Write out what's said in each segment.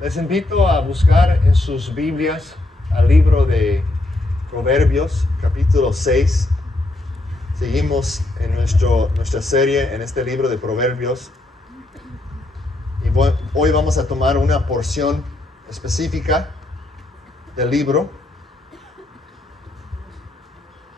Les invito a buscar en sus Biblias al libro de Proverbios, capítulo 6. Seguimos en nuestra serie en este libro de Proverbios. Y hoy vamos a tomar una porción específica del libro.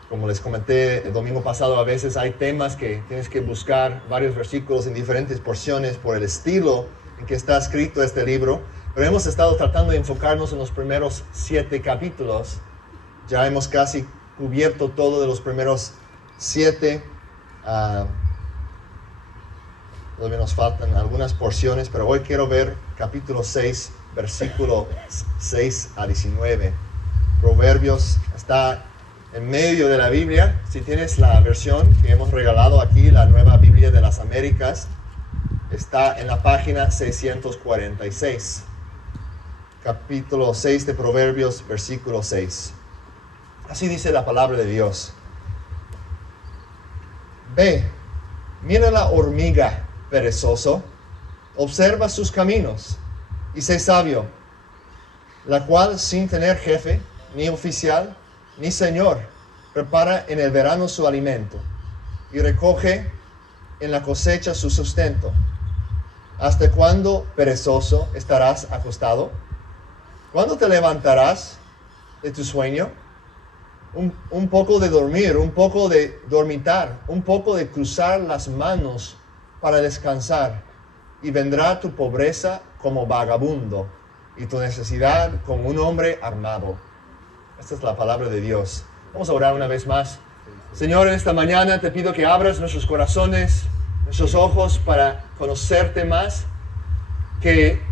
Como les comenté el domingo pasado, a veces hay temas que tienes que buscar varios versículos en diferentes porciones por el estilo en que está escrito este libro. Pero hemos estado tratando de enfocarnos en los primeros 7 capítulos. Ya hemos casi cubierto todo de los primeros 7. Todavía nos faltan algunas porciones, pero hoy quiero ver capítulo 6, versículo 6 a 19. Proverbios está en medio de la Biblia. Si tienes la versión que hemos regalado aquí, la Nueva Biblia de las Américas, está en la página 646. Capítulo 6 de Proverbios, versículo 6. Así dice la palabra de Dios. Ve, mira la hormiga, perezoso, observa sus caminos y sé sabio, la cual sin tener jefe, ni oficial, ni señor, prepara en el verano su alimento y recoge en la cosecha su sustento. ¿Hasta cuándo, perezoso, estarás acostado? ¿Cuándo te levantarás de tu sueño? Un poco de dormir, un poco de dormitar, un poco de cruzar las manos para descansar, y vendrá tu pobreza como vagabundo y tu necesidad como un hombre armado. Esta es la palabra de Dios. Vamos a orar una vez más. Señor, en esta mañana te pido que abras nuestros corazones, nuestros ojos para conocerte más, que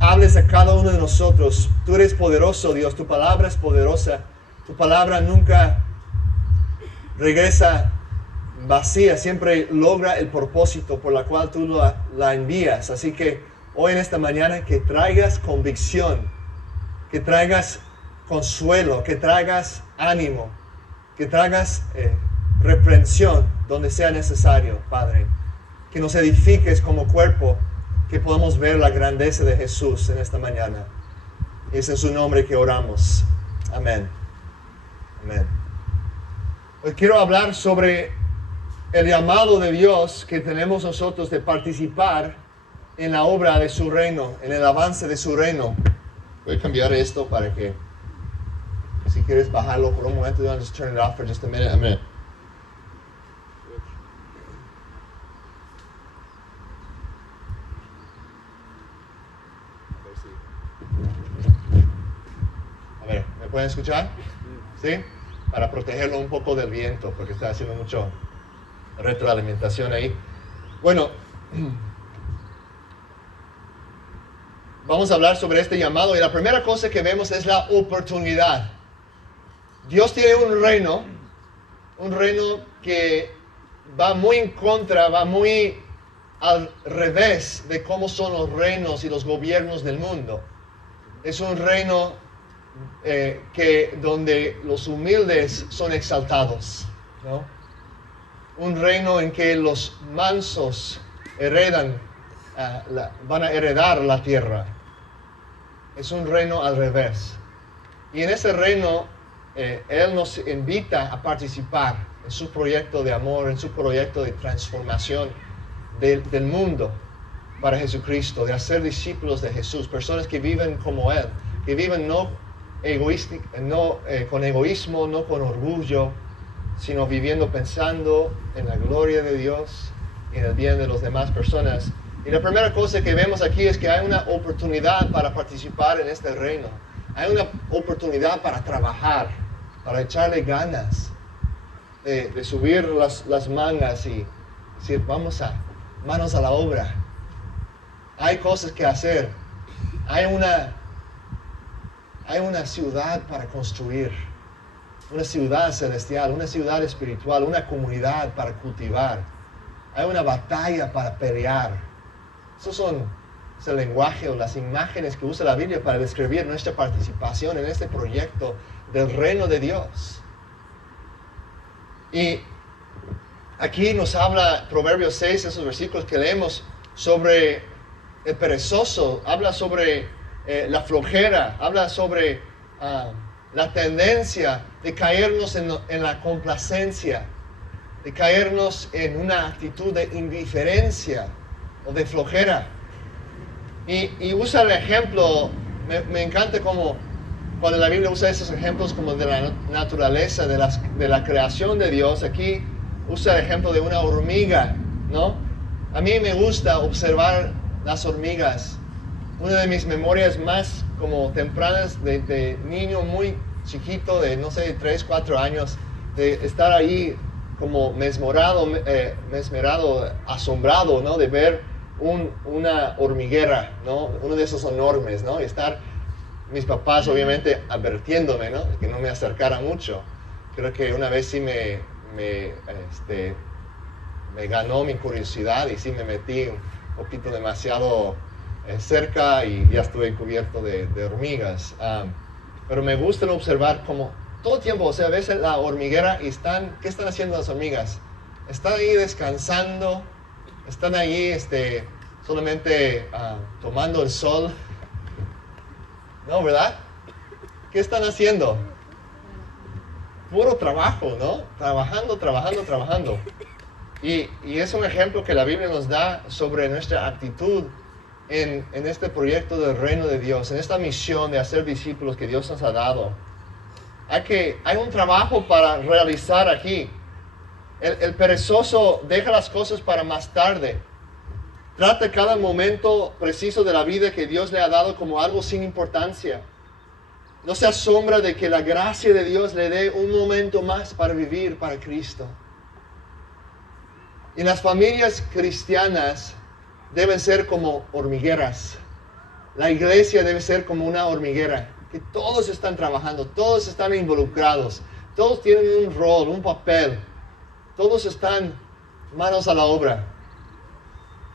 hables a cada uno de nosotros. Tú eres poderoso, Dios, tu palabra es poderosa. Tu palabra nunca regresa vacía, siempre logra el propósito por la cual tú la envías. Así que hoy en esta mañana que traigas convicción, que traigas consuelo, que traigas ánimo, que traigas reprensión donde sea necesario, Padre. Que nos edifiques como cuerpo, que podamos ver la grandeza de Jesús en esta mañana. Es en su nombre que oramos. Amén. Amén. Hoy quiero hablar sobre el llamado de Dios que tenemos nosotros de participar en la obra de su reino, en el avance de su reino. Voy a cambiar esto para que, si quieres bajarlo por un momento, just turn it off for just a minute. A ver, ¿me pueden escuchar? ¿Sí? Para protegerlo un poco del viento, porque está haciendo mucho retroalimentación ahí. Bueno, vamos a hablar sobre este llamado, y la primera cosa que vemos es la oportunidad. Dios tiene un reino que va muy en contra, va muy al revés de cómo son los reinos y los gobiernos del mundo. Es un reino donde los humildes son exaltados, ¿no? Un reino en que los mansos van a heredar la tierra. Es un reino al revés. Y en ese reino, Él nos invita a participar en su proyecto de amor, en su proyecto de transformación del mundo para Jesucristo, de hacer discípulos de Jesús, personas que viven como Él, que viven no con egoísmo, no con orgullo, sino viviendo pensando en la gloria de Dios y en el bien de las demás personas. Y la primera cosa que vemos aquí es que hay una oportunidad para participar en este reino. Hay una oportunidad para trabajar, para echarle ganas, de subir las mangas y decir, manos a la obra. Hay cosas que hacer. Hay una ciudad para construir, una ciudad celestial, una ciudad espiritual, una comunidad para cultivar. Hay una batalla para pelear. Esos son el lenguaje o las imágenes que usa la Biblia para describir nuestra participación en este proyecto del reino de Dios. Y aquí nos habla Proverbios 6, esos versículos que leemos, sobre el perezoso, habla sobre la flojera, habla sobre la tendencia de caernos en la complacencia, de caernos en una actitud de indiferencia o de flojera. Y usa el ejemplo, me encanta como cuando la Biblia usa esos ejemplos como de la naturaleza, de la creación de Dios. Aquí usa el ejemplo de una hormiga, ¿no? A mí me gusta observar las hormigas. Una de mis memorias más como tempranas de niño muy chiquito, de no sé, 3, 4 años, de estar ahí como mesmerado, asombrado, ¿no? De ver una hormiguera, ¿no? Uno de esos enormes, ¿no? Y estar mis papás obviamente advirtiéndome, ¿no? Que no me acercara mucho. Creo que una vez sí me ganó mi curiosidad y sí me metí un poquito demasiado cerca y ya estuve cubierto de hormigas. Pero me gusta observar como todo el tiempo, o sea, ves la hormiguera y ¿qué están haciendo las hormigas? Están ahí descansando, están ahí solamente tomando el sol. ¿No, verdad? ¿Qué están haciendo? Puro trabajo, ¿no? Trabajando. Y es un ejemplo que la Biblia nos da sobre nuestra actitud en este proyecto del reino de Dios, en esta misión de hacer discípulos que Dios nos ha dado. Hay un trabajo para realizar aquí. El perezoso deja las cosas para más tarde. Trata cada momento preciso de la vida que Dios le ha dado como algo sin importancia. No se asombra de que la gracia de Dios le dé un momento más para vivir para Cristo. Y las familias cristianas deben ser como hormigueras. La iglesia debe ser como una hormiguera, que todos están trabajando, todos están involucrados, todos tienen un rol, un papel, todos están manos a la obra.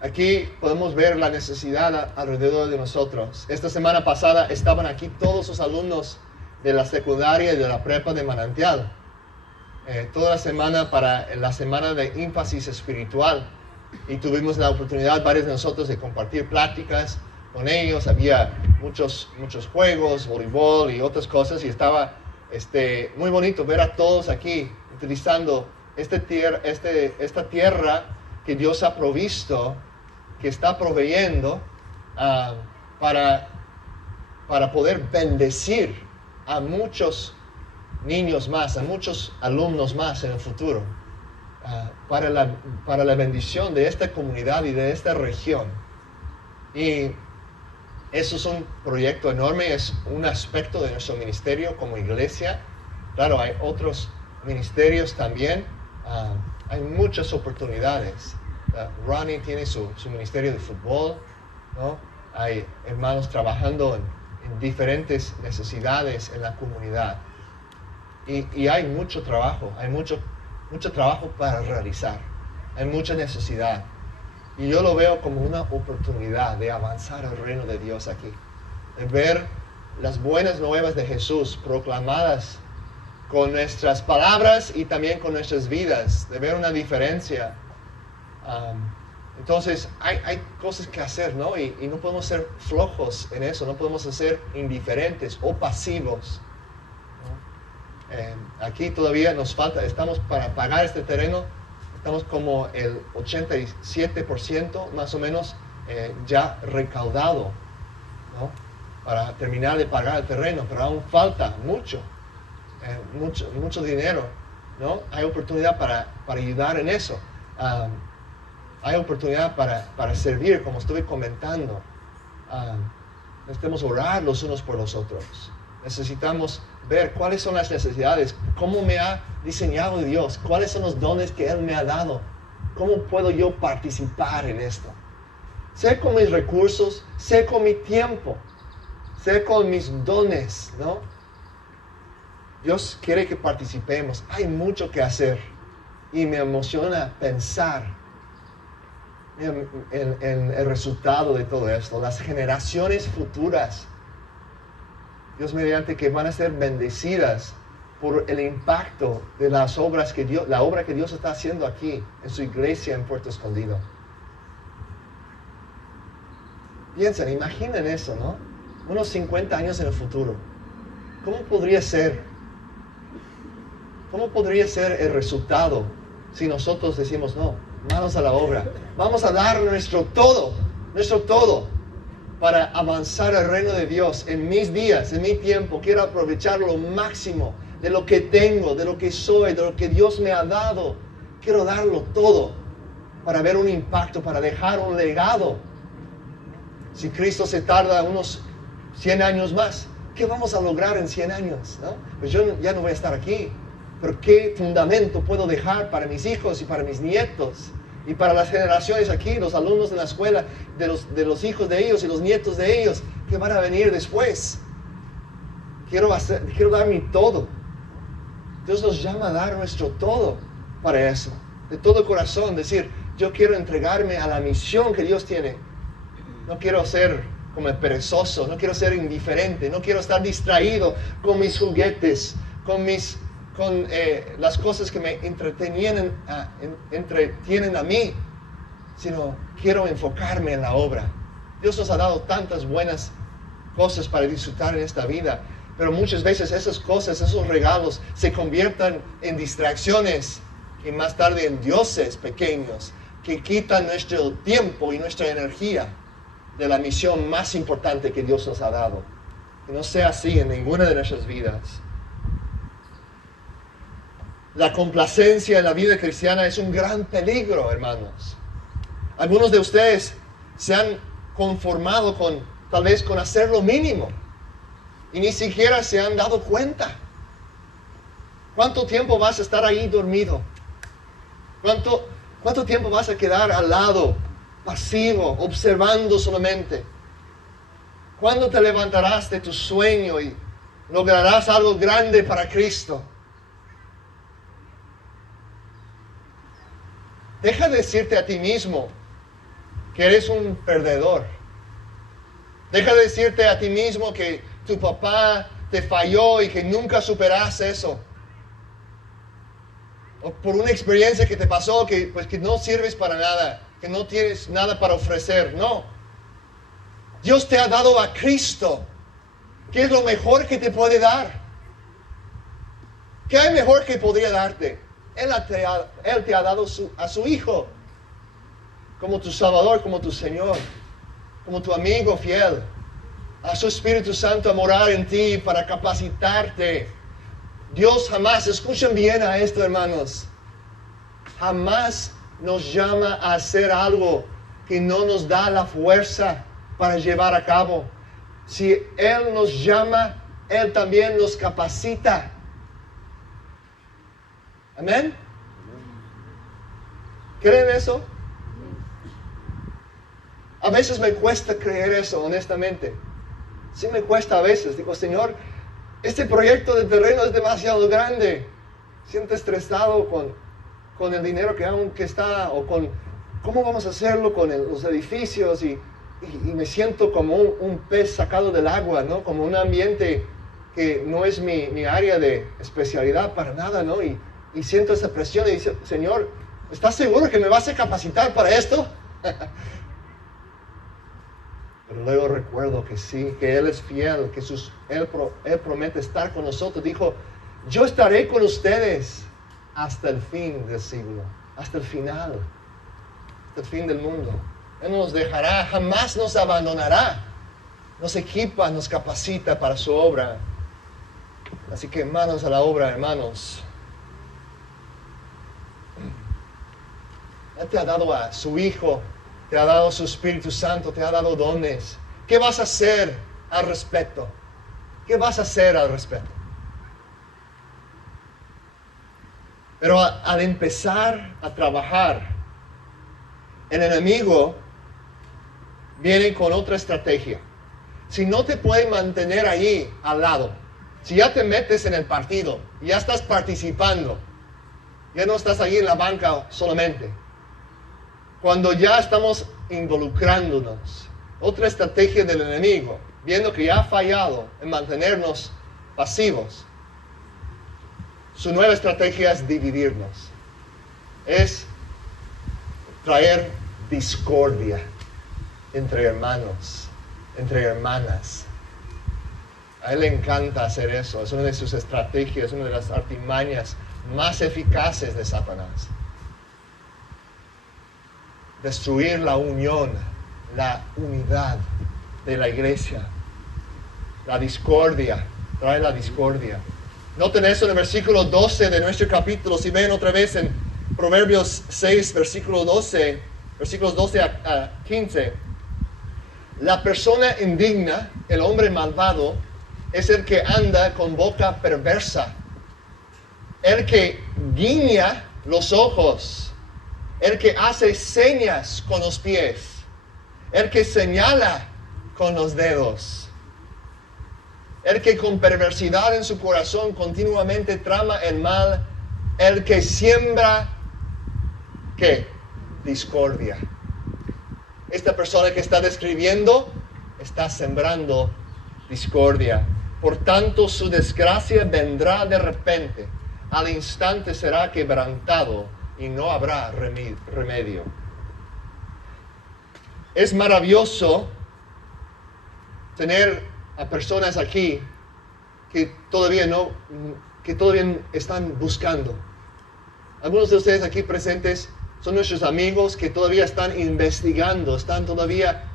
Aquí podemos ver la necesidad alrededor de nosotros. Esta semana pasada estaban aquí todos los alumnos de la secundaria y de la prepa de Manantial. Toda la semana para la semana de énfasis espiritual. Y tuvimos la oportunidad, varios de nosotros, de compartir pláticas con ellos. Había muchos juegos, voleibol y otras cosas. Y estaba muy bonito ver a todos aquí utilizando esta tierra que Dios ha provisto, que está proveyendo para poder bendecir a muchos niños más, a muchos alumnos más en el futuro, para la bendición de esta comunidad y de esta región. Y eso es un proyecto enorme, es un aspecto de nuestro ministerio como iglesia. Claro, hay otros ministerios también, hay muchas oportunidades. Ronnie tiene su ministerio de fútbol, ¿no? Hay hermanos trabajando en diferentes necesidades en la comunidad. Y hay mucho trabajo, hay mucho trabajo para realizar, hay mucha necesidad. Y yo lo veo como una oportunidad de avanzar el reino de Dios aquí, de ver las buenas nuevas de Jesús proclamadas con nuestras palabras y también con nuestras vidas, de ver una diferencia. Entonces hay cosas que hacer, ¿no? Y no podemos ser flojos en eso, no podemos ser indiferentes o pasivos, ¿no? Aquí todavía nos falta, estamos para pagar este terreno, estamos como el 87% más o menos ya recaudado, ¿no? Para terminar de pagar el terreno, pero aún falta mucho dinero, ¿no? Hay oportunidad para ayudar en eso. Hay oportunidad para servir, como estuve comentando. Necesitamos orar los unos por los otros. Necesitamos ver cuáles son las necesidades, cómo me ha diseñado Dios, cuáles son los dones que Él me ha dado, cómo puedo yo participar en esto. Sé con mis recursos, sé con mi tiempo, sé con mis dones, ¿no? Dios quiere que participemos. Hay mucho que hacer y me emociona pensar en el resultado de todo esto, las generaciones futuras, Dios mediante, que van a ser bendecidas por el impacto de las obras la obra que Dios está haciendo aquí en su iglesia en Puerto Escondido. Piensen, imaginen eso, ¿no? Unos 50 años en el futuro. ¿Cómo podría ser? ¿Cómo podría ser el resultado si nosotros decimos, no, manos a la obra? Vamos a dar nuestro todo para avanzar el reino de Dios en mis días, en mi tiempo. Quiero aprovechar lo máximo de lo que tengo, de lo que soy, de lo que Dios me ha dado. Quiero darlo todo para ver un impacto, para dejar un legado. Si Cristo se tarda unos 100 años más, ¿qué vamos a lograr en 100 años? ¿No? Pues yo ya no voy a estar aquí. Pero ¿qué fundamento puedo dejar para mis hijos y para mis nietos? Y para las generaciones aquí, los alumnos de la escuela, de los hijos de ellos y los nietos de ellos, que van a venir después. Quiero dar mi todo. Dios nos llama a dar nuestro todo para eso. De todo corazón, decir, yo quiero entregarme a la misión que Dios tiene. No quiero ser como el perezoso, no quiero ser indiferente, no quiero estar distraído con mis juguetes, con las cosas que me entretienen a mí, sino quiero enfocarme en la obra. Dios nos ha dado tantas buenas cosas para disfrutar en esta vida, pero muchas veces esas cosas, esos regalos se convierten en distracciones y más tarde en dioses pequeños que quitan nuestro tiempo y nuestra energía de la misión más importante que Dios nos ha dado. Que no sea así en ninguna de nuestras vidas. La complacencia en la vida cristiana es un gran peligro, hermanos. Algunos de ustedes se han conformado tal vez con hacer lo mínimo y ni siquiera se han dado cuenta. ¿Cuánto tiempo vas a estar ahí dormido? ¿Cuánto tiempo vas a quedar al lado, pasivo, observando solamente? ¿Cuándo te levantarás de tu sueño y lograrás algo grande para Cristo? Deja de decirte a ti mismo que eres un perdedor. Deja de decirte a ti mismo que tu papá te falló y que nunca superarás eso. O por una experiencia que te pasó que no sirves para nada, que no tienes nada para ofrecer. No. Dios te ha dado a Cristo, que es lo mejor que te puede dar. ¿Qué hay mejor que podría darte? Él te ha dado a su Hijo como tu Salvador, como tu Señor, como tu amigo fiel. A su Espíritu Santo a morar en ti para capacitarte. Dios jamás, escuchen bien a esto, hermanos, jamás nos llama a hacer algo que no nos da la fuerza para llevar a cabo. Si Él nos llama, Él también nos capacita. ¿Amén? ¿Creen eso? A veces me cuesta creer eso, honestamente. Sí me cuesta a veces. Digo, Señor, este proyecto de terreno es demasiado grande. Siento estresado con el dinero que está, o con cómo vamos a hacerlo con los edificios, y me siento como un pez sacado del agua, ¿no? Como un ambiente que no es mi área de especialidad para nada, ¿no? Y siento esa presión y dice, Señor, ¿estás seguro que me vas a capacitar para esto? Pero luego recuerdo que sí, que Él es fiel, que Él promete estar con nosotros. Dijo, yo estaré con ustedes hasta el fin del siglo, hasta el final, hasta el fin del mundo. Él no nos dejará, jamás nos abandonará. Nos equipa, nos capacita para su obra. Así que manos a la obra, hermanos. Él te ha dado a su Hijo, te ha dado su Espíritu Santo, te ha dado dones. ¿Qué vas a hacer al respecto? ¿Qué vas a hacer al respecto? Pero al empezar a trabajar, el enemigo viene con otra estrategia. Si no te puede mantener ahí al lado, si ya te metes en el partido, ya estás participando, ya no estás ahí en la banca solamente. Cuando ya estamos involucrándonos, otra estrategia del enemigo, viendo que ya ha fallado en mantenernos pasivos, su nueva estrategia es dividirnos, es traer discordia. entre hermanos, entre hermanas. A él le encanta hacer eso. Es una de sus estrategias, una de las artimañas más eficaces de Satanás. Destruir la unión, la unidad de la iglesia. La discordia, trae la discordia. Noten eso en el versículo 12 de nuestro capítulo. Si ven otra vez en Proverbios 6, versículos 12 a 15. La persona indigna, el hombre malvado, es el que anda con boca perversa, el que guiña los ojos, el que hace señas con los pies, el que señala con los dedos, el que con perversidad en su corazón continuamente trama el mal, el que siembra, ¿qué? Discordia. Esta persona que está describiendo está sembrando discordia. Por tanto, su desgracia vendrá de repente. Al instante será quebrantado y no habrá remedio. Es maravilloso tener a personas aquí que todavía están buscando. Algunos de ustedes aquí presentes son nuestros amigos que todavía están investigando, están todavía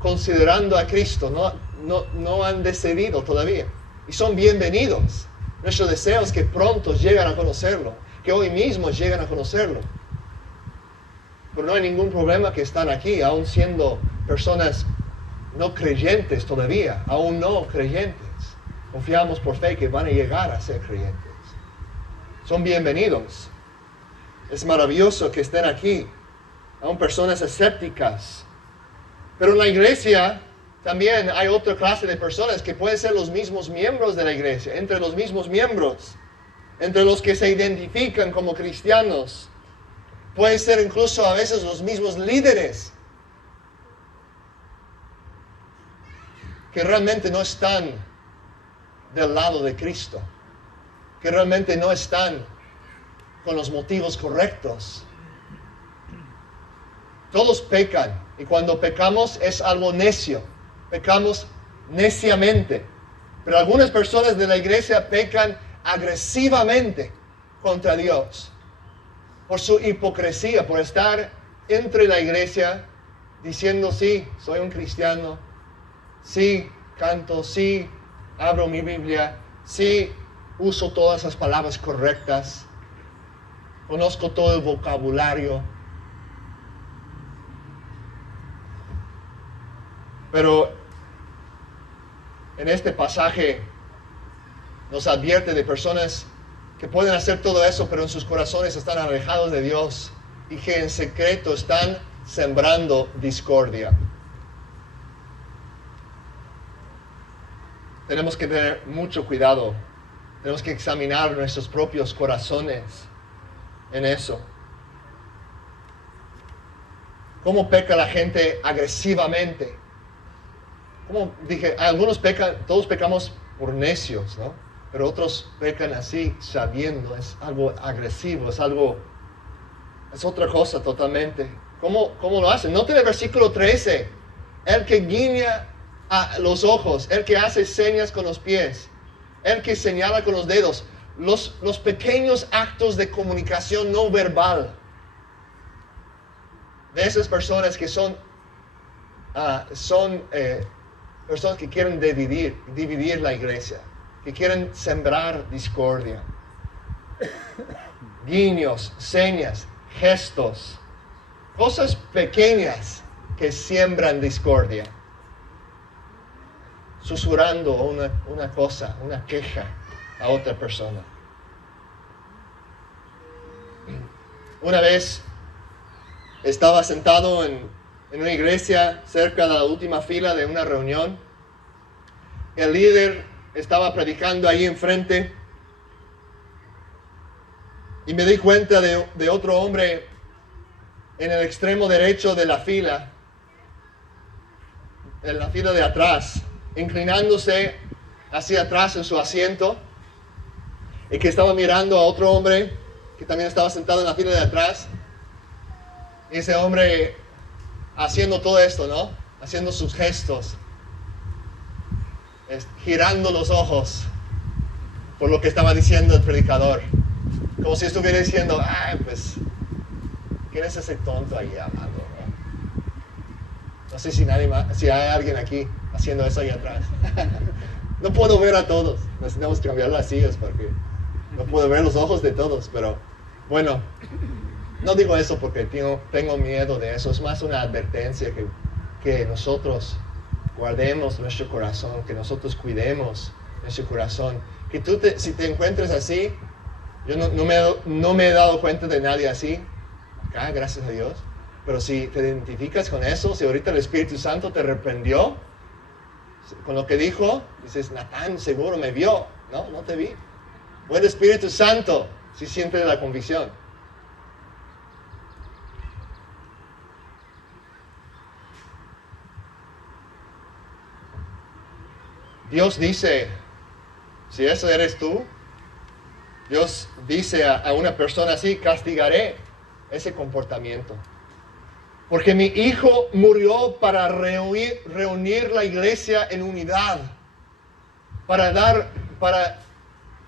considerando a Cristo, no han decidido todavía. Y son bienvenidos. Nuestro deseo es que pronto lleguen a conocerlo, que hoy mismo lleguen a conocerlo. Pero no hay ningún problema que están aquí, aún siendo personas no creyentes todavía, aún no creyentes. Confiamos por fe que van a llegar a ser creyentes. Son bienvenidos. Es maravilloso que estén aquí, aún personas escépticas. Pero en la iglesia también hay otra clase de personas que pueden ser los mismos miembros de la iglesia, entre los mismos miembros, entre los que se identifican como cristianos. Pueden ser incluso a veces los mismos líderes que realmente no están del lado de Cristo, que realmente no están con los motivos correctos. Todos pecan, y cuando pecamos es algo necio, pecamos neciamente. Pero algunas personas de la iglesia pecan agresivamente contra Dios por su hipocresía, por estar entre la iglesia diciendo: sí, soy un cristiano, sí, canto, sí, abro mi Biblia, sí, uso todas las palabras correctas, conozco todo el vocabulario. Pero en este pasaje nos advierte de personas que pueden hacer todo eso, pero en sus corazones están alejados de Dios y que en secreto están sembrando discordia. Tenemos que tener mucho cuidado. Tenemos que examinar nuestros propios corazones en eso. ¿Cómo peca la gente agresivamente? Como dije, algunos pecan, todos pecamos por necios, ¿no? Pero otros pecan así, sabiendo, es algo agresivo, es otra cosa totalmente. ¿Cómo lo hacen? Noten el versículo 13. El que guiña a los ojos, el que hace señas con los pies, el que señala con los dedos, los pequeños actos de comunicación no verbal de esas personas que son personas que quieren dividir la iglesia, que quieren sembrar discordia. Guiños, señas, gestos, cosas pequeñas que siembran discordia. Susurrando una cosa, una queja a otra persona. Una vez estaba sentado en una iglesia cerca de la última fila de una reunión. El líder estaba predicando ahí enfrente y me di cuenta de otro hombre en el extremo derecho de la fila, en la fila de atrás, inclinándose hacia atrás en su asiento, y que estaba mirando a otro hombre que también estaba sentado en la fila de atrás. Y ese hombre haciendo todo esto, ¿no? Haciendo sus gestos, girando los ojos por lo que estaba diciendo el predicador. Como si estuviera diciendo, pues, ¿quién es ese tonto ahí hablando? No sé si hay alguien aquí haciendo eso ahí atrás. No puedo ver a todos. Necesitamos cambiar las sillas porque no puedo ver los ojos de todos. Pero bueno, no digo eso porque tengo miedo de eso. Es más una advertencia que nosotros guardemos nuestro corazón, que nosotros cuidemos nuestro corazón. Que si te encuentres así, yo no me he dado cuenta de nadie así, acá, gracias a Dios. Pero si te identificas con eso, si ahorita el Espíritu Santo te reprendió con lo que dijo, dices, Natán seguro me vio. No te vi. Fue el Espíritu Santo, si sientes la convicción. Dios dice, si eso eres tú, Dios dice a una persona así, castigaré ese comportamiento. Porque mi hijo murió para reunir la iglesia en unidad. Para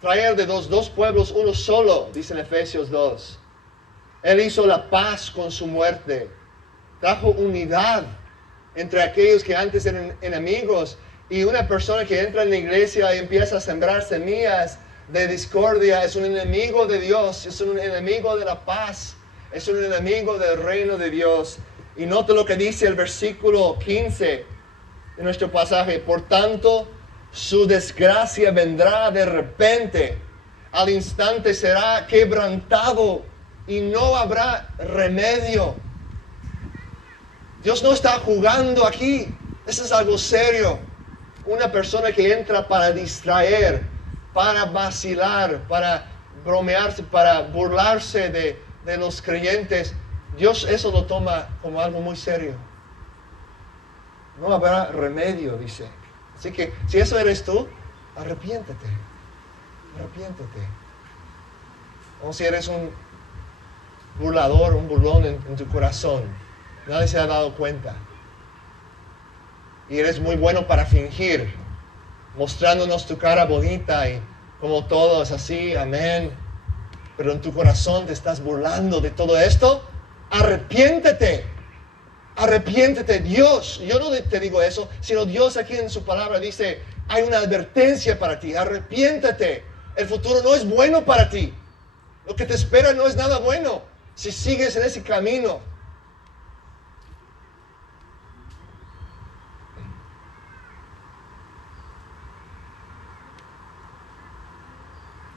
traer de dos pueblos uno solo, dice en Efesios 2. Él hizo la paz con su muerte. Trajo unidad entre aquellos que antes eran enemigos. Y una persona que entra en la iglesia y empieza a sembrar semillas de discordia es un enemigo de Dios, es un enemigo de la paz, es un enemigo del reino de Dios. Y nota lo que dice el versículo 15 de nuestro pasaje. Por tanto, su desgracia vendrá de repente, al instante será quebrantado y no habrá remedio. Dios no está jugando aquí, eso es algo serio. Una persona que entra para distraer, para vacilar, para bromearse, para burlarse de los creyentes, Dios eso lo toma como algo muy serio. No habrá remedio, dice. Así que si eso eres tú, arrepiéntete. O si eres un burlador, un burlón en tu corazón, nadie se ha dado cuenta. Y eres muy bueno para fingir, mostrándonos tu cara bonita y como todo es así, amén. Pero en tu corazón te estás burlando de todo esto. Arrepiéntete. Dios, yo no te digo eso, sino Dios aquí en su palabra dice, hay una advertencia para ti, arrepiéntete. El futuro no es bueno para ti. Lo que te espera no es nada bueno si sigues en ese camino.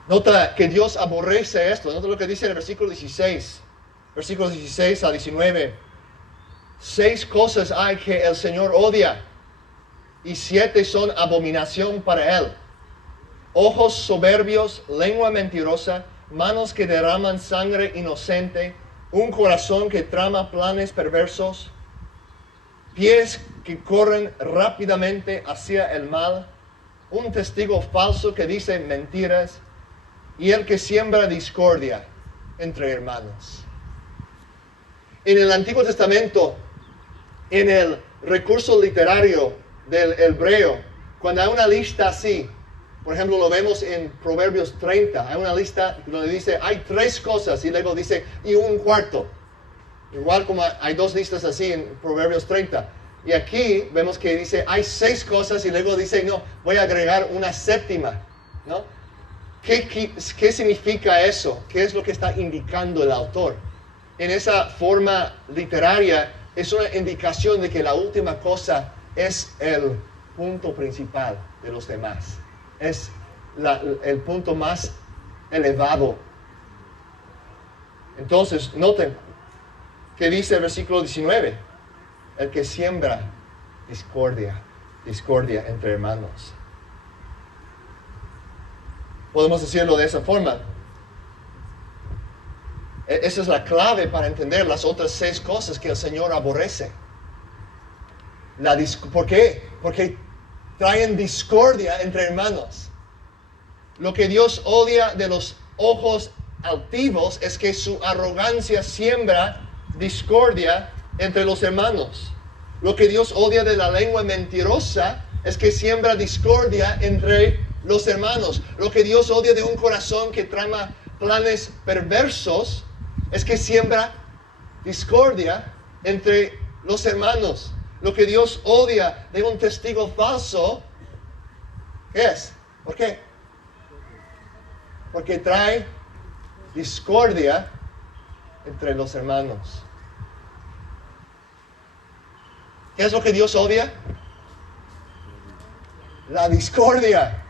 Nota que Dios aborrece esto. Nota lo que dice en el versículo 16. Versículos 16 a 19. 6 cosas hay que el Señor odia, y 7 son abominación para Él. Ojos soberbios, lengua mentirosa, manos que derraman sangre inocente, un corazón que trama planes perversos, pies que corren rápidamente hacia el mal, un testigo falso que dice mentiras, y el que siembra discordia entre hermanos. En el Antiguo Testamento, en el recurso literario del hebreo, cuando hay una lista así, por ejemplo, lo vemos en Proverbios 30, hay una lista donde dice, hay 3 cosas, y luego dice, y un cuarto. Igual como hay 2 listas así en Proverbios 30. Y aquí vemos que dice, hay 6 cosas, y luego dice, no, voy a agregar una 7ª, ¿no? ¿Qué significa eso? ¿Qué es lo que está indicando el autor? En esa forma literaria es una indicación de que la última cosa es el punto principal de los demás. Es el punto más elevado. Entonces, noten que dice el versículo 19. El que siembra discordia entre hermanos. Podemos decirlo de esa forma. Esa es la clave para entender las otras 6 cosas que el Señor aborrece. ¿Por qué? Porque traen discordia entre hermanos. Lo que Dios odia de los ojos altivos es que su arrogancia siembra discordia entre los hermanos. Lo que Dios odia de la lengua mentirosa es que siembra discordia entre los hermanos. Lo que Dios odia de un corazón que trama planes perversos es que siembra discordia entre los hermanos. Lo que Dios odia de un testigo falso, ¿qué es? ¿Por qué? Porque trae discordia entre los hermanos. ¿Qué es lo que Dios odia? La discordia.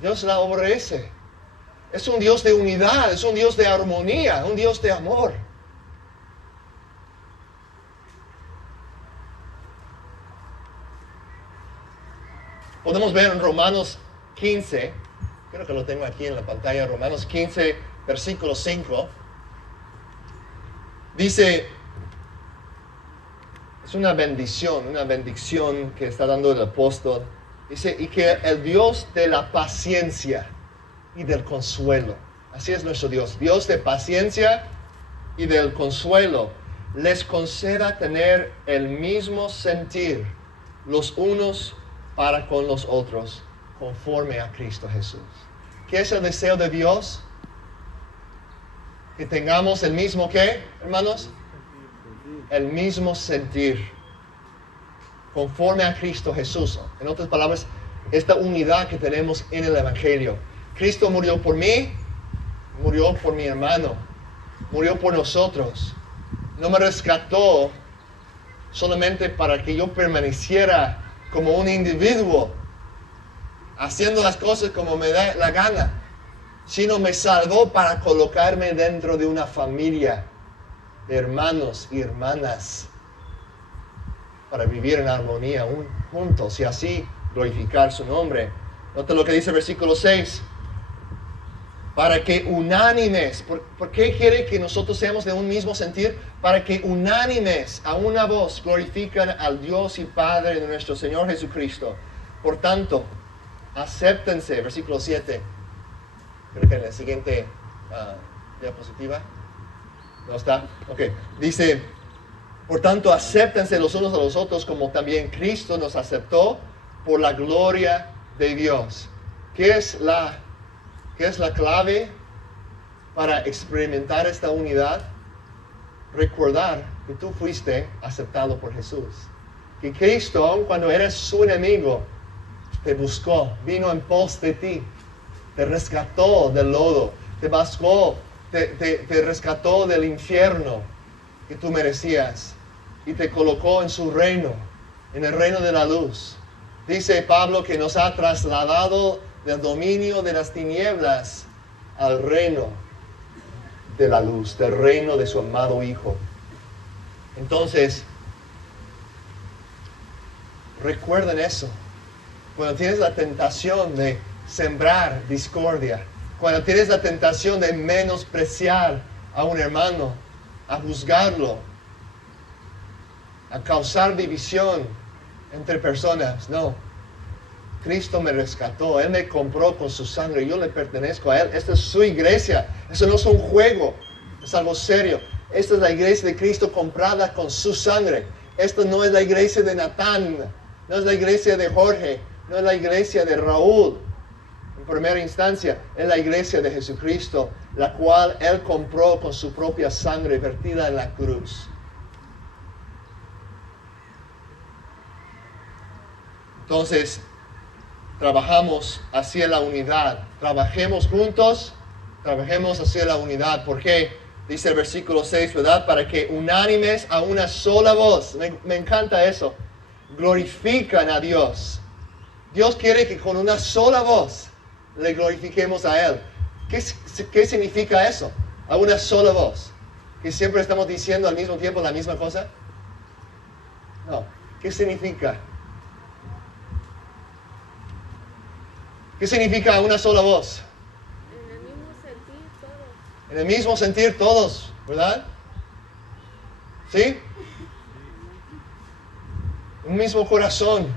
Dios la aborrece. Es un Dios de unidad, es un Dios de armonía, un Dios de amor. Podemos ver en Romanos 15, creo que lo tengo aquí en la pantalla, Romanos 15, versículo 5. Dice, es una bendición que está dando el apóstol. Dice, y que el Dios de la paciencia y del consuelo, así es nuestro Dios, Dios de paciencia y del consuelo, les conceda tener el mismo sentir los unos para con los otros, conforme a Cristo Jesús. ¿Qué es el deseo de Dios? Que tengamos el mismo, ¿qué, hermanos? El mismo sentir, conforme a Cristo Jesús. En otras palabras, esta unidad que tenemos en el Evangelio. Cristo murió por mí, murió por mi hermano, murió por nosotros. No me rescató solamente para que yo permaneciera como un individuo, haciendo las cosas como me da la gana, sino me salvó para colocarme dentro de una familia de hermanos y hermanas, para vivir en armonía juntos y así glorificar su nombre. Nota lo que dice el versículo 6. Para que unánimes, ¿por qué quiere que nosotros seamos de un mismo sentir? Para que unánimes a una voz glorifican al Dios y Padre de nuestro Señor Jesucristo. Por tanto, acéptense, versículo 7. Creo que en la siguiente diapositiva. ¿No está? Ok. Dice, por tanto, acéptense los unos a los otros como también Cristo nos aceptó por la gloria de Dios. ¿Qué es la clave para experimentar esta unidad? Recordar que tú fuiste aceptado por Jesús. Que Cristo, aun cuando eres su enemigo, te buscó, vino en pos de ti, te rescató del lodo, te buscó, te rescató del infierno que tú merecías y te colocó en su reino, en el reino de la luz. Dice Pablo que nos ha trasladado del dominio de las tinieblas al reino de la luz, del reino de su amado Hijo. Entonces, recuerden eso. Cuando tienes la tentación de sembrar discordia, cuando tienes la tentación de menospreciar a un hermano, a juzgarlo, a causar división entre personas, no. Cristo me rescató, Él me compró con su sangre, yo le pertenezco a Él. Esta es su iglesia, eso no es un juego, es algo serio. Esta es la iglesia de Cristo comprada con su sangre. Esta no es la iglesia de Natán, no es la iglesia de Jorge, no es la iglesia de Raúl. En primera instancia, es la iglesia de Jesucristo, la cual Él compró con su propia sangre vertida en la cruz. Entonces, trabajamos hacia la unidad. Trabajemos juntos, trabajemos hacia la unidad. ¿Por qué? Dice el versículo 6, ¿verdad? Para que unánimes a una sola voz. Me encanta eso. Glorifican a Dios. Dios quiere que con una sola voz le glorifiquemos a Él. ¿Qué significa eso? A una sola voz. ¿Que siempre estamos diciendo al mismo tiempo la misma cosa? No. ¿Qué significa? ¿Qué significa una sola voz? En el mismo sentir todos. En el mismo sentir todos, ¿verdad? ¿Sí? Un mismo corazón,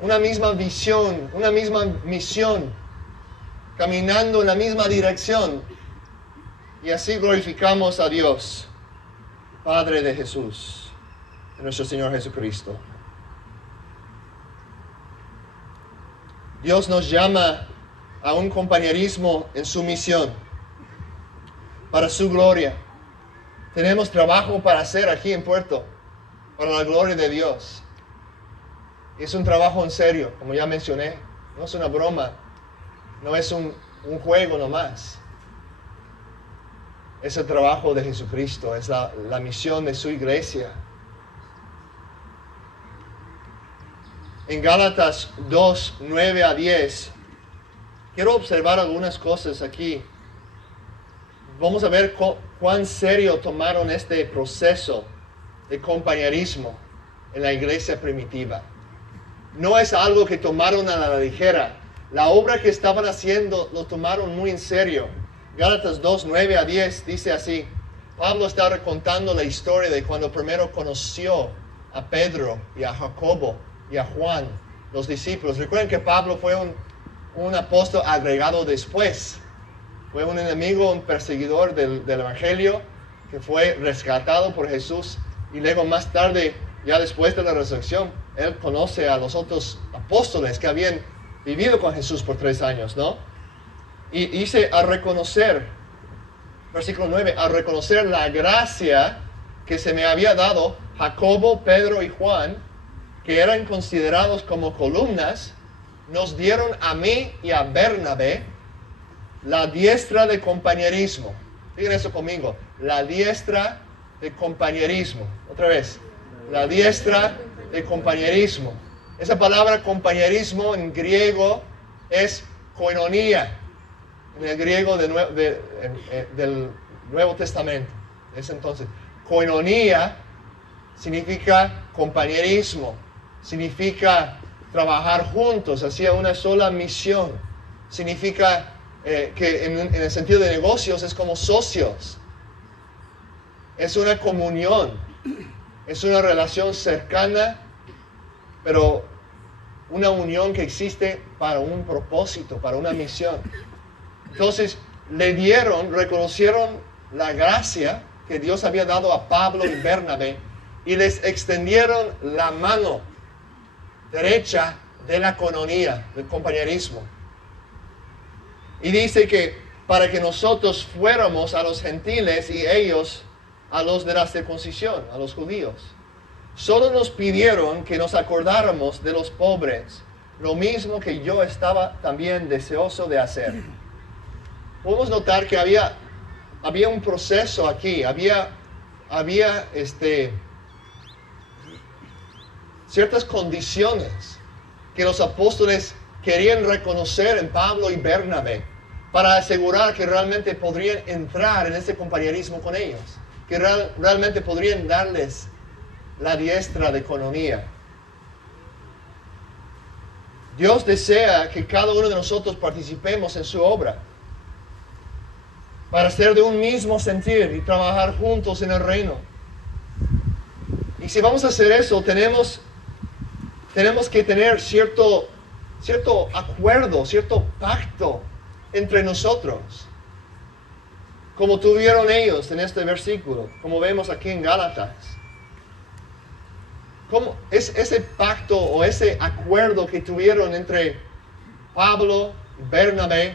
una misma visión, una misma misión, caminando en la misma dirección. Y así glorificamos a Dios, Padre de Jesús. de nuestro Señor Jesucristo. Dios nos llama a un compañerismo en su misión, para su gloria. Tenemos trabajo para hacer aquí en Puerto, para la gloria de Dios. Es un trabajo en serio, como ya mencioné. No es una broma, no es un juego nomás. Es el trabajo de Jesucristo, es la misión de su iglesia. En Gálatas 2, 9 a 10, quiero observar algunas cosas aquí. Vamos a ver cuán serio tomaron este proceso de compañerismo en la iglesia primitiva. No es algo que tomaron a la ligera. La obra que estaban haciendo lo tomaron muy en serio. Gálatas 2, 9 a 10 dice así. Pablo está recontando la historia de cuando primero conoció a Pedro y a Jacobo y a Juan, los discípulos. Recuerden que Pablo fue un apóstol agregado después. Fue un enemigo, un perseguidor del Evangelio, que fue rescatado por Jesús. Y luego más tarde, ya después de la resurrección, él conoce a los otros apóstoles que habían vivido con Jesús por 3 años, ¿no? Y dice a reconocer, versículo 9, a reconocer la gracia que se me había dado Jacobo, Pedro y Juan, que eran considerados como columnas, nos dieron a mí y a Bernabé la diestra de compañerismo. Digan eso conmigo, la diestra de compañerismo. Otra vez, la diestra de compañerismo. Esa palabra compañerismo en griego es koinonia, en el griego del Nuevo Testamento. Es entonces, koinonia significa compañerismo, significa trabajar juntos hacia una sola misión, significa que en el sentido de negocios es como socios, es una comunión, es una relación cercana, pero una unión que existe para un propósito, para una misión. Entonces reconocieron la gracia que Dios había dado a Pablo y Bernabé y les extendieron la mano derecha de la coinonía, del compañerismo. Y dice que para que nosotros fuéramos a los gentiles y ellos a los de la circuncisión, a los judíos. Solo nos pidieron que nos acordáramos de los pobres, lo mismo que yo estaba también deseoso de hacer. Podemos notar que había un proceso aquí, había ciertas condiciones que los apóstoles querían reconocer en Pablo y Bernabé para asegurar que realmente podrían entrar en ese compañerismo con ellos, que realmente podrían darles la diestra de coinonía. Dios desea que cada uno de nosotros participemos en su obra para ser de un mismo sentir y trabajar juntos en el reino. Y si vamos a hacer eso, tenemos que tener cierto acuerdo, cierto pacto entre nosotros, como tuvieron ellos en este versículo, como vemos aquí en Gálatas. ¿Cómo es ese pacto o ese acuerdo que tuvieron entre Pablo y Bernabé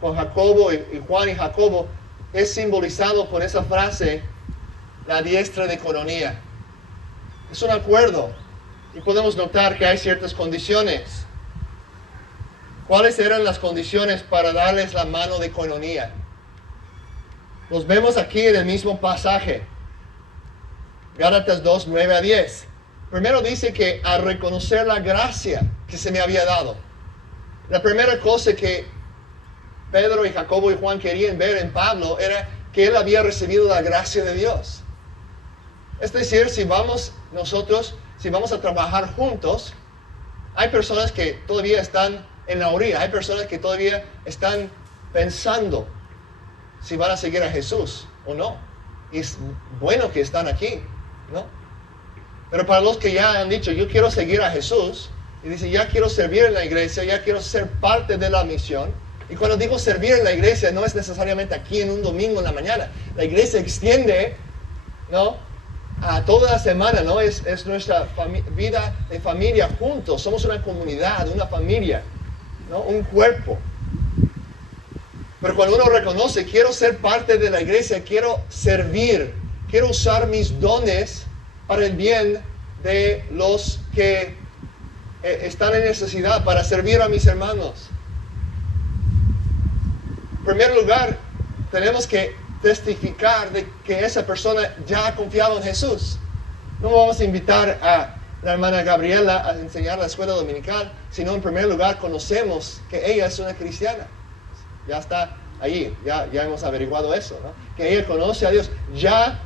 con Jacobo y Juan y Jacobo es simbolizado con esa frase, la diestra de coinonía? Es un acuerdo y podemos notar que hay ciertas condiciones. ¿Cuáles eran las condiciones para darles la mano de coinonía? Los vemos aquí en el mismo pasaje, Gálatas 2, 9 a 10. Primero dice que a reconocer la gracia que se me había dado. La primera cosa que Pedro y Jacobo y Juan querían ver en Pablo era que él había recibido la gracia de Dios. Es decir, si vamos a trabajar juntos, hay personas que todavía están en la orilla, hay personas que todavía están pensando si van a seguir a Jesús o no. Y es bueno que están aquí, ¿no? Pero para los que ya han dicho, yo quiero seguir a Jesús, y dicen, ya quiero servir en la iglesia, ya quiero ser parte de la misión. Y cuando digo servir en la iglesia, no es necesariamente aquí en un domingo en la mañana. La iglesia extiende, ¿no?, toda la semana, ¿no? Es nuestra vida de familia juntos. Somos una comunidad, una familia, ¿no? Un cuerpo. Pero cuando uno reconoce, quiero ser parte de la iglesia, quiero servir, quiero usar mis dones para el bien de los que están en necesidad, para servir a mis hermanos. En primer lugar, tenemos que testificar de que esa persona ya ha confiado en Jesús. No vamos a invitar a la hermana Gabriela a enseñar la escuela dominical, sino en primer lugar conocemos que ella es una cristiana. Ya está ahí, ya hemos averiguado eso, ¿no? Que ella conoce a Dios. Ya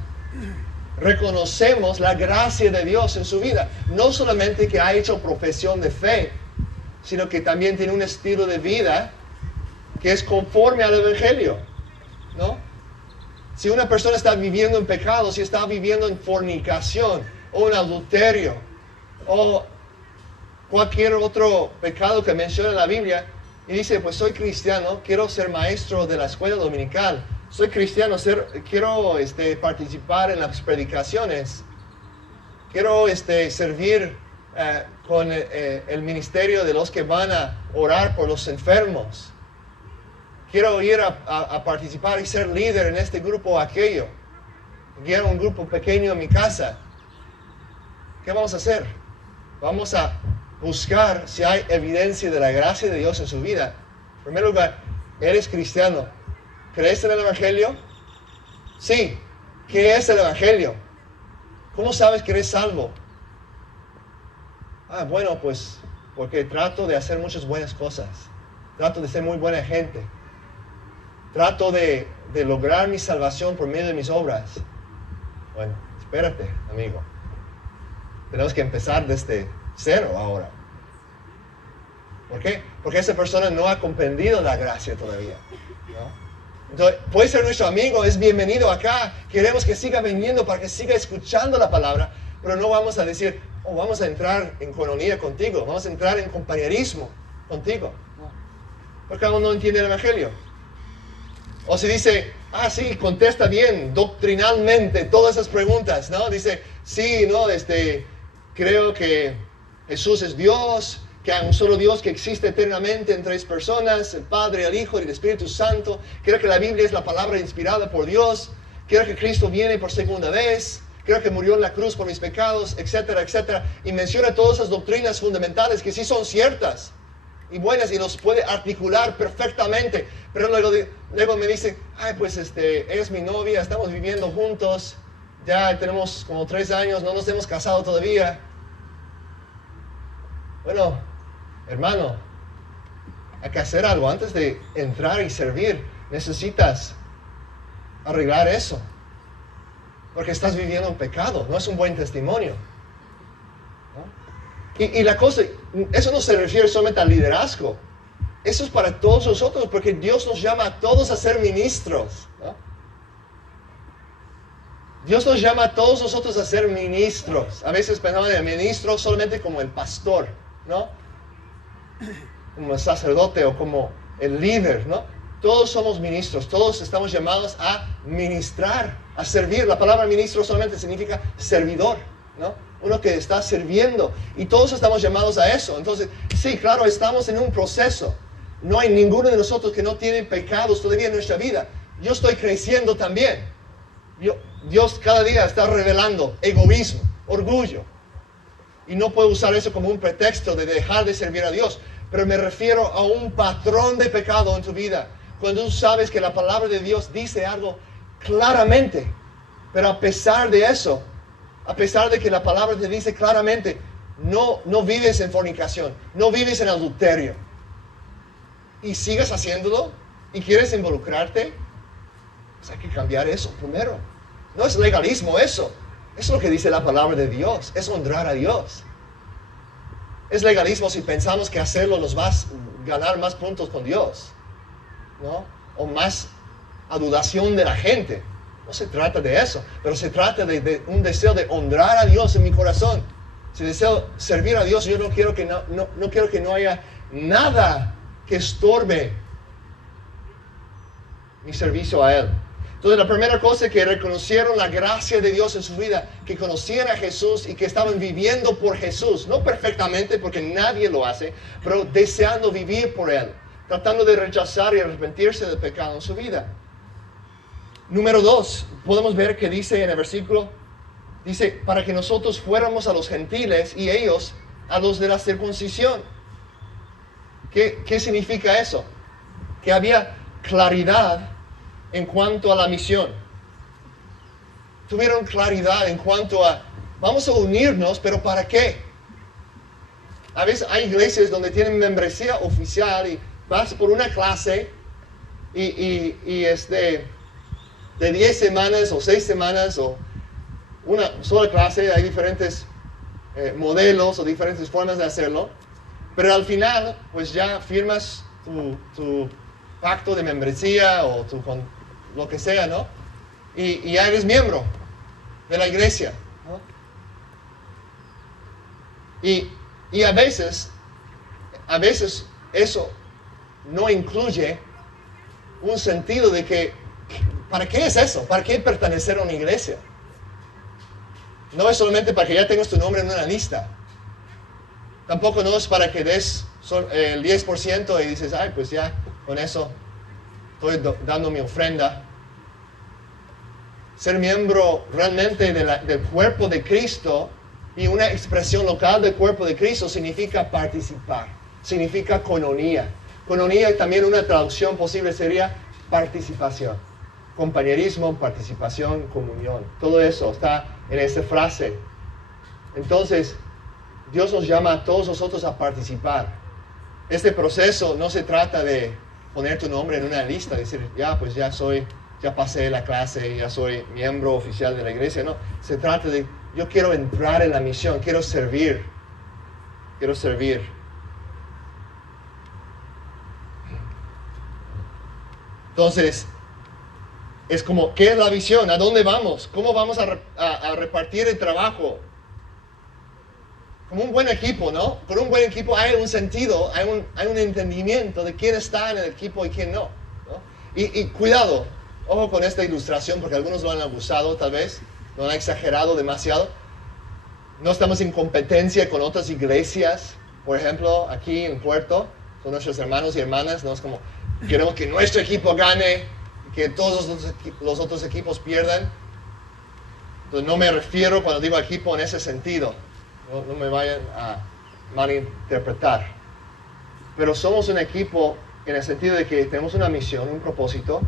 reconocemos la gracia de Dios en su vida. No solamente que ha hecho profesión de fe, sino que también tiene un estilo de vida que es conforme al Evangelio, ¿no? Si una persona está viviendo en pecado, si está viviendo en fornicación o en adulterio o cualquier otro pecado que menciona la Biblia y dice, pues soy cristiano, quiero ser maestro de la escuela dominical, soy cristiano, quiero participar en las predicaciones, quiero servir con el ministerio de los que van a orar por los enfermos. Quiero ir a participar y ser líder en este grupo o aquello. Quiero un grupo pequeño en mi casa. ¿Qué vamos a hacer? Vamos a buscar si hay evidencia de la gracia de Dios en su vida. En primer lugar, ¿eres cristiano? ¿Crees en el Evangelio? Sí. ¿Qué es el Evangelio? ¿Cómo sabes que eres salvo? Bueno, pues porque trato de hacer muchas buenas cosas. Trato de ser muy buena gente. Trato de lograr mi salvación por medio de mis obras. Bueno, espérate, amigo. Tenemos que empezar desde cero ahora. ¿Por qué? Porque esa persona no ha comprendido la gracia todavía, ¿no? Entonces, puede ser nuestro amigo, es bienvenido acá. Queremos que siga viniendo para que siga escuchando la palabra, pero no vamos a decir, vamos a entrar en coinonía contigo, vamos a entrar en compañerismo contigo. Porque aún no entiende el Evangelio. O si dice, sí, contesta bien, doctrinalmente, todas esas preguntas, ¿no? Dice, sí, no, creo que Jesús es Dios, que hay un solo Dios que existe eternamente en tres personas, el Padre, el Hijo y el Espíritu Santo. Creo que la Biblia es la palabra inspirada por Dios. Creo que Cristo viene por segunda vez. Creo que murió en la cruz por mis pecados, etcétera, etcétera. Y menciona todas esas doctrinas fundamentales que sí son ciertas y buenas y los puede articular perfectamente, pero luego me dice, pues es mi novia, estamos viviendo juntos, ya tenemos como 3 años, no nos hemos casado todavía. Bueno, hermano, hay que hacer algo antes de entrar y servir. Necesitas arreglar eso, porque estás viviendo un pecado, no es un buen testimonio. Y la cosa, eso no se refiere solamente al liderazgo. Eso es para todos nosotros, porque Dios nos llama a todos a ser ministros, ¿no? Dios nos llama a todos nosotros a ser ministros. A veces pensamos en el ministro solamente como el pastor, ¿no? Como el sacerdote o como el líder, ¿no? Todos somos ministros, todos estamos llamados a ministrar, a servir. La palabra ministro solamente significa servidor, ¿no? Uno que está sirviendo, y todos estamos llamados a eso. Entonces, sí, claro, estamos en un proceso. No hay ninguno de nosotros que no tiene pecados todavía en nuestra vida. Yo estoy creciendo también. Dios cada día está revelando egoísmo, orgullo, y no puedo usar eso como un pretexto de dejar de servir a Dios, pero me refiero a un patrón de pecado en tu vida. Cuando tú sabes que la palabra de Dios dice algo claramente, pero a pesar de eso, a pesar de que la palabra te dice claramente, no vives en fornicación, no vives en adulterio, y sigues haciéndolo, y quieres involucrarte, pues hay que cambiar eso primero. No es legalismo eso, es lo que dice la palabra de Dios, es honrar a Dios. Es legalismo si pensamos que hacerlo nos va a ganar más puntos con Dios, ¿no? O más adoración de la gente. No se trata de eso, pero se trata de un deseo de honrar a Dios en mi corazón. Si deseo servir a Dios, yo no quiero que no haya nada que estorbe mi servicio a Él. Entonces la primera cosa es que reconocieron la gracia de Dios en su vida, que conocían a Jesús y que estaban viviendo por Jesús, no perfectamente porque nadie lo hace, pero deseando vivir por Él, tratando de rechazar y arrepentirse del pecado en su vida. Número 2, podemos ver que dice en el versículo, dice, para que nosotros fuéramos a los gentiles y ellos a los de la circuncisión. ¿Qué significa eso? Que había claridad en cuanto a la misión. Tuvieron claridad en cuanto a, vamos a unirnos, pero ¿para qué? A veces hay iglesias donde tienen membresía oficial y vas por una clase y de 10 semanas o 6 semanas o una sola clase, hay diferentes modelos o diferentes formas de hacerlo, pero al final pues ya firmas tu pacto de membresía o lo que sea, ¿no? Y ya eres miembro de la iglesia, ¿no? Y a veces eso no incluye un sentido de que, ¿para qué es eso? ¿Para qué pertenecer a una iglesia? No es solamente para que ya tengas tu nombre en una lista. Tampoco no es para que des el 10% y dices, ay, pues ya con eso estoy dando mi ofrenda. Ser miembro realmente del cuerpo de Cristo y una expresión local del cuerpo de Cristo significa participar, significa coinonía. Coinonía también una traducción posible sería participación. Compañerismo, participación, comunión. Todo eso está en esta frase. Entonces, Dios nos llama a todos nosotros a participar. Este proceso no se trata de poner tu nombre en una lista, decir, ya pasé la clase, ya soy miembro oficial de la iglesia. No, se trata de, yo quiero entrar en la misión, quiero servir. Entonces, es como, ¿qué es la visión? ¿A dónde vamos? ¿Cómo vamos a repartir el trabajo? Como un buen equipo, ¿no? Con un buen equipo hay un sentido, hay un entendimiento de quién está en el equipo y quién no, ¿no? Y cuidado, ojo con esta ilustración, porque algunos lo han abusado tal vez, lo han exagerado demasiado. No estamos en competencia con otras iglesias, por ejemplo, aquí en Puerto, con nuestros hermanos y hermanas, ¿no? Es como, queremos que nuestro equipo gane, que todos los otros equipos pierdan. Entonces no me refiero cuando digo equipo en ese sentido. No me vayan a malinterpretar. Pero somos un equipo en el sentido de que tenemos una misión, un propósito,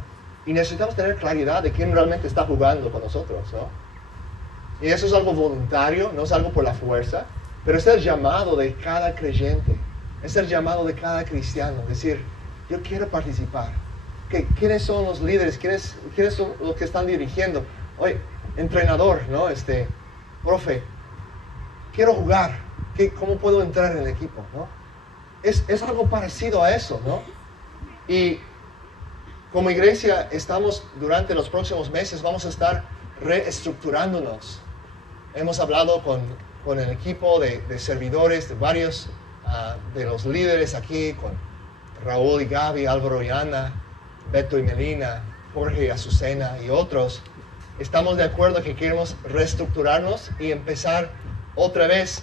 y necesitamos tener claridad de quién realmente está jugando con nosotros, ¿no? Y eso es algo voluntario, no es algo por la fuerza, pero es el llamado de cada creyente, es el llamado de cada cristiano, decir, yo quiero participar. ¿Quiénes son los líderes? ¿Quiénes son los que están dirigiendo? Oye, entrenador, ¿no? Profe, quiero jugar. ¿Cómo puedo entrar en el equipo, ¿no? Es algo parecido a eso, ¿no? Y como iglesia estamos durante los próximos meses, vamos a estar reestructurándonos. Hemos hablado con el equipo de servidores, de varios de los líderes aquí, con Raúl y Gaby, Álvaro y Ana, Beto y Melina, Jorge y Azucena y otros. Estamos de acuerdo que queremos reestructurarnos y empezar otra vez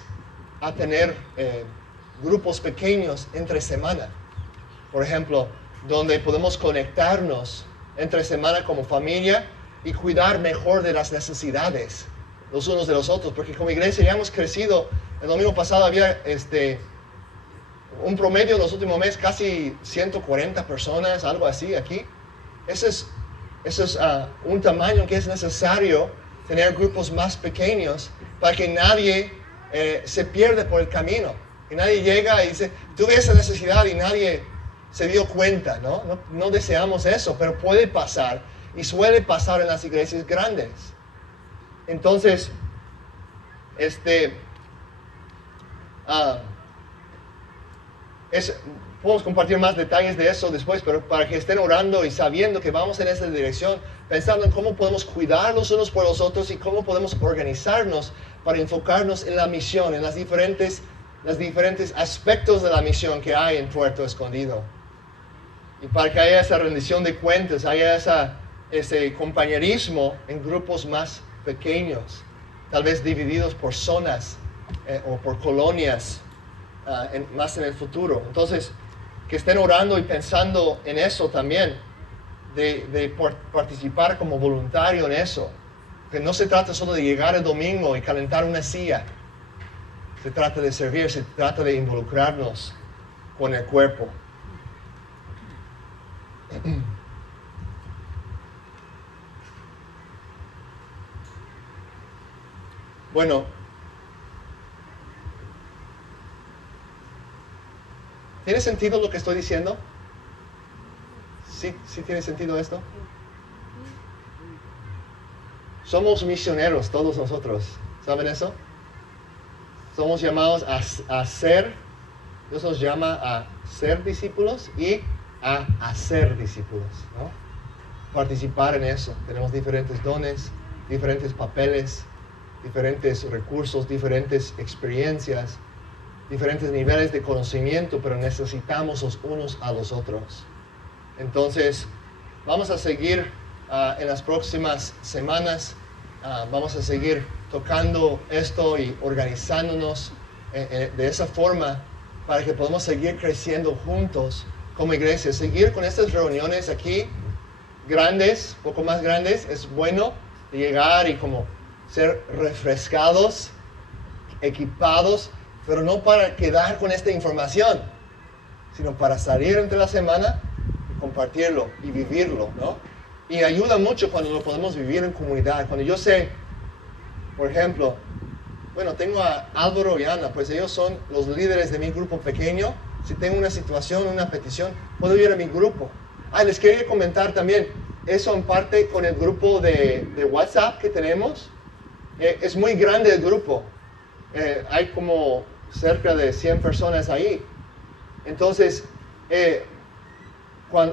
a tener grupos pequeños entre semana. Por ejemplo, donde podemos conectarnos entre semana como familia y cuidar mejor de las necesidades los unos de los otros. Porque como iglesia ya hemos crecido. El domingo pasado había un promedio en los últimos meses, casi 140 personas, algo así aquí. Eso es un tamaño que es necesario tener grupos más pequeños para que nadie se pierda por el camino. Que nadie llega y dice, tuve esa necesidad y nadie se dio cuenta, ¿no? No deseamos eso, pero puede pasar y suele pasar en las iglesias grandes. Entonces, podemos compartir más detalles de eso después, pero para que estén orando y sabiendo que vamos en esa dirección, pensando en cómo podemos cuidar los unos por los otros y cómo podemos organizarnos para enfocarnos en la misión, en los diferentes aspectos de la misión que hay en Puerto Escondido. Y para que haya esa rendición de cuentas, haya ese compañerismo en grupos más pequeños, tal vez divididos por zonas o por colonias más en el futuro. Entonces, que estén orando y pensando en eso también, de participar como voluntario en eso. Que no se trata solo de llegar el domingo y calentar una silla. Se trata de servir, se trata de involucrarnos con el cuerpo. Bueno, ¿tiene sentido lo que estoy diciendo? ¿Sí tiene sentido esto? Somos misioneros todos nosotros, ¿saben eso? Somos llamados a ser, Dios nos llama a ser discípulos y a hacer discípulos, ¿no? Participar en eso. Tenemos diferentes dones, diferentes papeles, diferentes recursos, diferentes experiencias, diferentes niveles de conocimiento, pero necesitamos los unos a los otros. Entonces, vamos a seguir en las próximas semanas, vamos a seguir tocando esto y organizándonos de esa forma para que podamos seguir creciendo juntos como iglesia. Seguir con estas reuniones aquí, grandes, poco más grandes, es bueno de llegar y como ser refrescados, equipados, pero no para quedar con esta información, sino para salir entre la semana y compartirlo y vivirlo, ¿no? Y ayuda mucho cuando lo podemos vivir en comunidad. Cuando yo sé, por ejemplo, bueno, tengo a Álvaro y Ana, pues ellos son los líderes de mi grupo pequeño. Si tengo una situación, una petición, puedo ir a mi grupo. Les quería comentar también, eso en parte con el grupo de WhatsApp que tenemos. Es muy grande el grupo. Hay como cerca de 100 personas ahí. Entonces,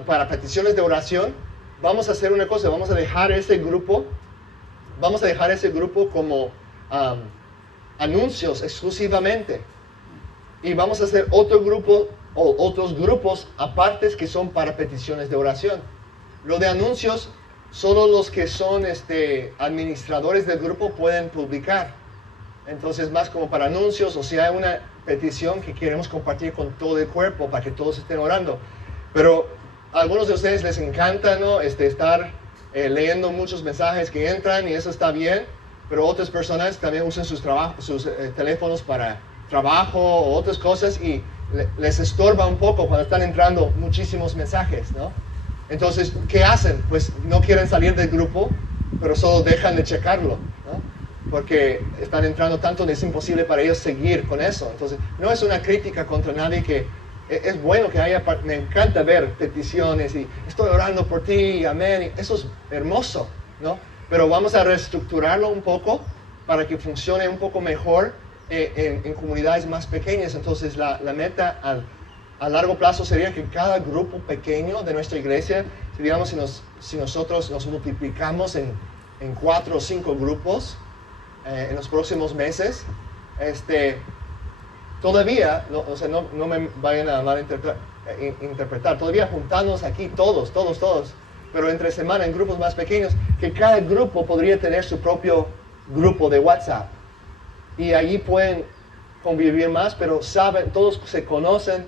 para peticiones de oración, vamos a hacer una cosa, vamos a dejar ese grupo como anuncios exclusivamente. Y vamos a hacer otro grupo o otros grupos apartes que son para peticiones de oración. Lo de anuncios, solo los que son administradores del grupo pueden publicar. Entonces, más como para anuncios, o si hay una petición que queremos compartir con todo el cuerpo para que todos estén orando. Pero a algunos de ustedes les encanta, ¿no? Estar leyendo muchos mensajes que entran y eso está bien, pero otras personas también usan sus teléfonos para trabajo o otras cosas y les estorba un poco cuando están entrando muchísimos mensajes, ¿no? Entonces, ¿qué hacen? Pues no quieren salir del grupo, pero solo dejan de checarlo, ¿no? Porque están entrando tanto, es imposible para ellos seguir con eso. Entonces, no es una crítica contra nadie, que es bueno que haya, me encanta ver peticiones y estoy orando por ti, amén, y eso es hermoso, ¿no? Pero vamos a reestructurarlo un poco para que funcione un poco mejor en comunidades más pequeñas. Entonces, la meta a largo plazo sería que cada grupo pequeño de nuestra iglesia, digamos, si nosotros nos multiplicamos en 4 o 5 grupos en los próximos meses, todavía, no me vayan a malinterpretar, todavía juntándonos aquí todos, pero entre semana en grupos más pequeños, que cada grupo podría tener su propio grupo de WhatsApp. Y allí pueden convivir más, pero saben, todos se conocen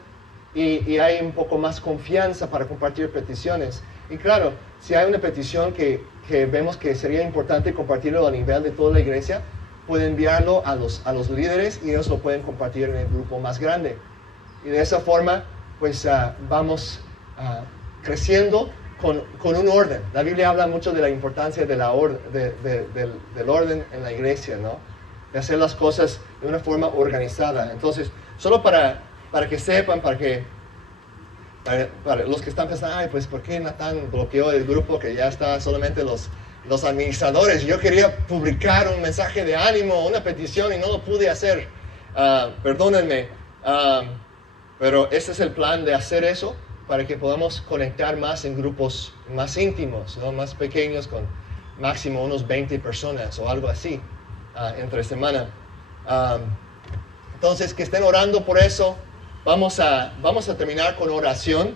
y hay un poco más confianza para compartir peticiones. Y claro, si hay una petición que vemos que sería importante compartirlo a nivel de toda la iglesia, pueden enviarlo a los líderes y ellos lo pueden compartir en el grupo más grande. Y de esa forma, pues vamos creciendo con un orden. La Biblia habla mucho de la importancia de del orden en la iglesia, ¿no? De hacer las cosas de una forma organizada. Entonces, solo para que sepan, para los que están pensando, ay, pues ¿por qué Natán bloqueó el grupo que ya está solamente los administradores? Yo quería publicar un mensaje de ánimo, una petición y no lo pude hacer. Perdónenme, pero este es el plan de hacer eso para que podamos conectar más en grupos más íntimos, ¿no? Más pequeños, con máximo unos 20 personas o algo así entre semana. Entonces, que estén orando por eso. Vamos a terminar con oración.